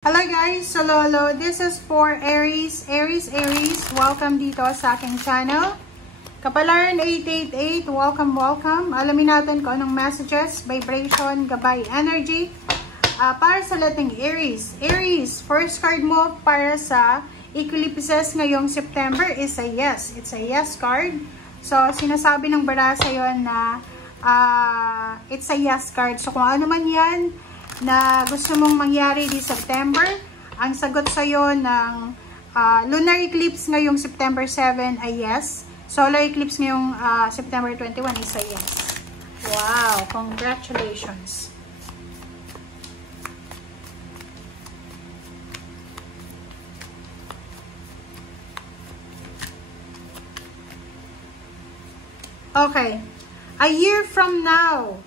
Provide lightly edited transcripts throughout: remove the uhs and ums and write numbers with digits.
Hello guys! Hello! This is for Aries. Aries. Welcome dito sa aking channel. Kapalaran 888, welcome. Alamin natin kung anong messages, vibration, gabay, energy para sa lating Aries. Aries, first card mo para sa eclipses ngayong September is a yes. It's a yes card. So, sinasabi ng bara sa'yo na it's a yes card. So, kung ano man yan na gusto mong mangyari di September, ang sagot sa'yo ng lunar eclipse ngayong September 7 ay yes. Solar eclipse ngayong September 21 is a yes. Wow! Congratulations! Okay. A year from now.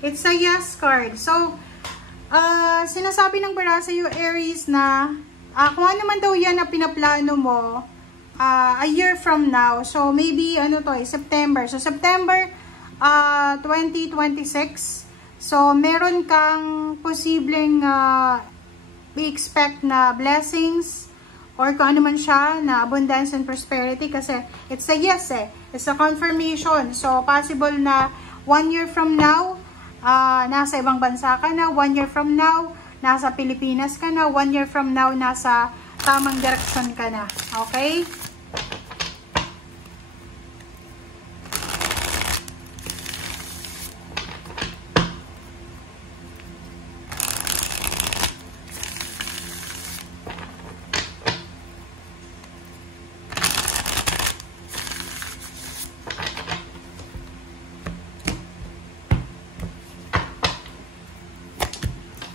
It's a yes card. So, sinasabi ng bara sa'yo, Aries, na kung ano man daw yan na pinaplano mo a year from now. So, maybe, September. So, September 2026. So, meron kang posibleng i-expect na blessings or kung ano man siya na abundance and prosperity kasi it's a yes It's a confirmation. So, possible na 1 year from now, nasa ibang bansa ka na, 1 year from now, nasa Pilipinas ka na, 1 year from now, nasa tamang direksyon ka na. Okay?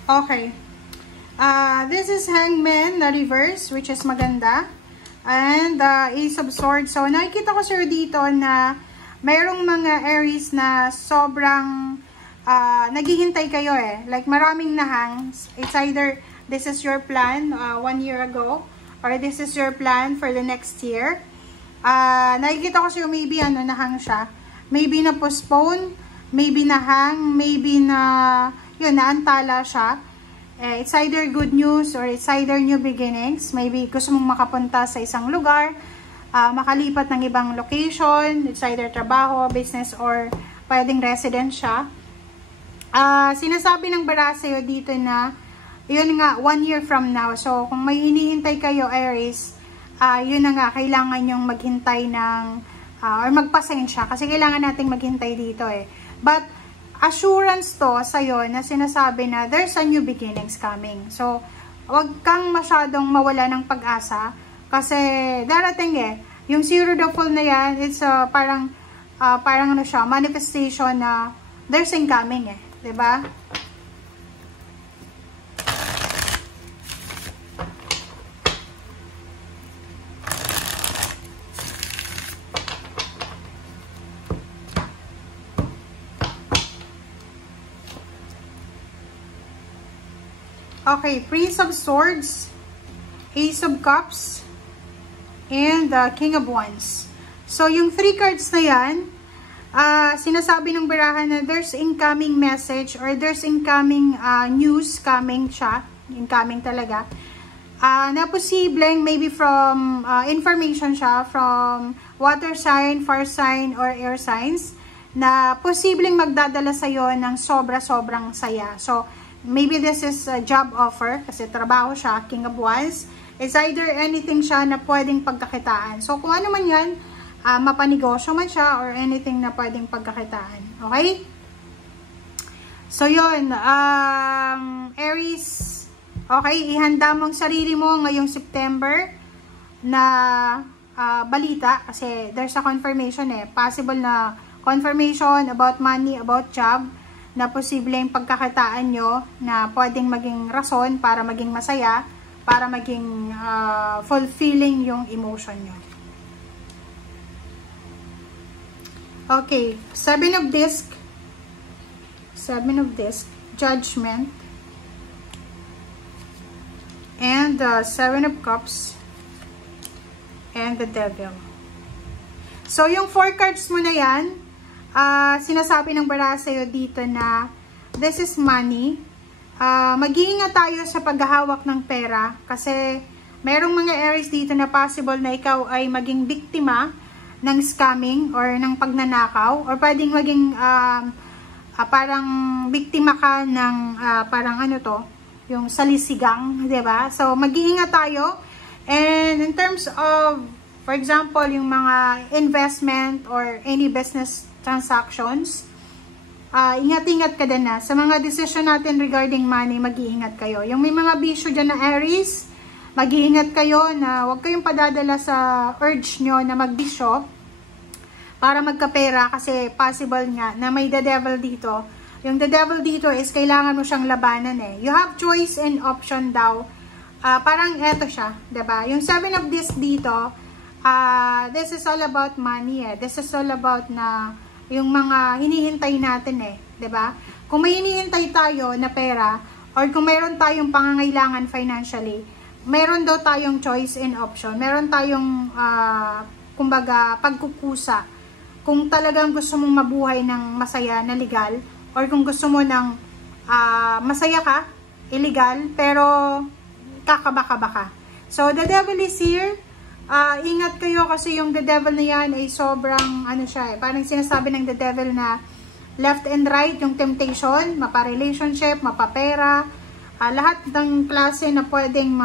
Okay. This is Hangman na reverse, which is maganda. And Ace of Swords. So, nakikita ko sir dito na mayroong mga Aries na sobrang naghihintay kayo Like, maraming nahangs. It's either this is your plan 1 year ago or this is your plan for the next year. Nakikita ko sir maybe nahang siya. Maybe na-postpone, maybe nahang, maybe naantala siya. It's either good news or it's either new beginnings. Maybe gusto mong makapunta sa isang lugar, makalipat ng ibang location. It's either trabaho, business, or pwedeng residence siya. Sinasabi ng bara sa'yo dito na, yun nga, 1 year from now. So, kung may hinihintay kayo, Aries, yun na nga, kailangan nyong maghintay ng, or magpasensya. Kasi kailangan nating maghintay dito But, assurance to sa'yo na sinasabi na there's a new beginnings coming. So, wag kang masyadong mawala ng pag-asa kasi darating yung zero the full na yan, it's parang siya, manifestation na there's incoming diba? Okay, Prince of Swords, Ace of Cups, and King of Wands. So, yung 3 cards na yan, sinasabi ng barahan na there's incoming message or there's incoming news coming siya, incoming talaga, na posibleng maybe from information siya from water sign, fire sign, or air signs, na posibleng magdadala sa'yo ng sobra-sobrang saya. So, maybe this is a job offer kasi trabaho siya, King of Wands. It's either anything siya na pwedeng pagkakitaan. So, kung ano man yan, mapanegosyo man siya or anything na pwedeng pagkakitaan. Okay? So, yun. Aries, okay, ihanda mong sarili mo ngayong September na balita kasi there's a confirmation Possible na confirmation about money, about job, na posibleng pagkakitaan nyo na pwedeng maging rason para maging masaya, para maging fulfilling yung emotion nyo. Okay, 7 of Disc, Judgment, and 7 of Cups, and the Devil. So, yung 4 cards mo na yan, sinasabi ng bara sa'yo dito na this is money, mag-iingat tayo sa paghahawak ng pera kasi merong mga Aries dito na possible na ikaw ay maging biktima ng scamming or ng pagnanakaw, or pwedeng maging parang biktima ka ng parang ano to, yung salisigang, 'di ba? So mag-iingat tayo. And in terms of, for example, yung mga investment or any business transactions, ingat-ingat ka din na. Sa mga decision natin regarding money, mag-iingat kayo. Yung may mga bisyo dyan na Aries, mag-iingat kayo na huwag kayong padadala sa urge nyo na magbisyo para magkapera, kasi possible nga na may the devil dito. Yung the devil dito is kailangan mo siyang labanan eh. You have choice and option daw. Parang eto siya, 'di ba? Yung 7 of this dito, this is all about money eh. This is all about na yung mga hinihintay natin eh, 'di ba? Kung may hinihintay tayo na pera, or kung mayroon tayong pangangailangan financially, mayroon daw tayong choice and option. Meron tayong kumbaga pagkukusa. Kung talagang gusto mong mabuhay ng masaya na legal, or kung gusto mo ng masaya ka, illegal, pero kakabaka-baka. So, the devil is here. Ingat kayo kasi yung the devil na yan ay sobrang, ano siya eh, parang sinasabi ng the devil na left and right, yung temptation, mapa-relationship, mapa-pera, lahat ng klase na pwedeng,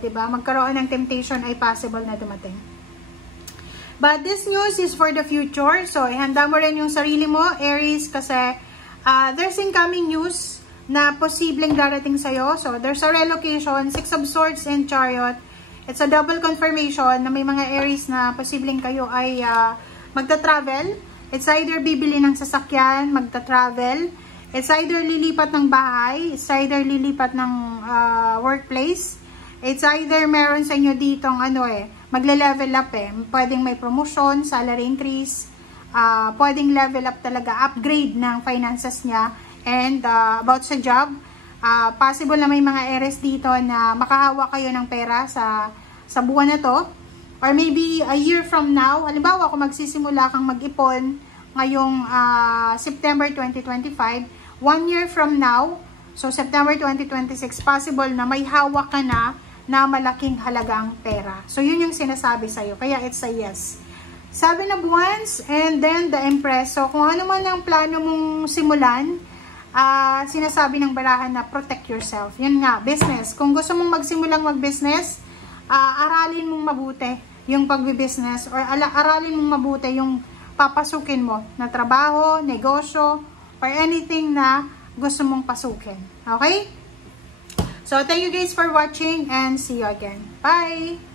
diba, magkaroon ng temptation ay possible na dumating. But this news is for the future. So, ihanda mo rin yung sarili mo, Aries, kasi there's incoming news na posibleng darating sa'yo. So, there's a relocation, 6 of Swords and Chariot. It's a double confirmation na may mga Aries na posibleng kayo ay magta-travel. It's either bibili ng sasakyan, magta-travel. It's either lilipat ng bahay. It's either lilipat ng workplace. It's either meron sa inyo ditong magle-level up eh. Pwedeng may promotion, salary increase. Pwedeng level up talaga, upgrade ng finances niya. And about sa job, possible na may mga Aries dito na makahawak kayo ng pera sa buwan na to. Or maybe a year from now, halimbawa kung magsisimula kang mag-ipon ngayong September 2025, 1 year from now, so September 2026, possible na may hawak ka na malaking halagang pera. So yun yung sinasabi sa'yo, kaya it's a yes. 7 of Wands and then the Empress. So kung ano man ang plano mong simulan, sinasabi ng barahan na protect yourself. Yun nga, business. Kung gusto mong magsimulang mag-business, aralin mong mabuti yung pagbi-business, or aralin mong mabuti yung papasukin mo na trabaho, negosyo, or anything na gusto mong pasukin. Okay? So, thank you guys for watching and see you again. Bye!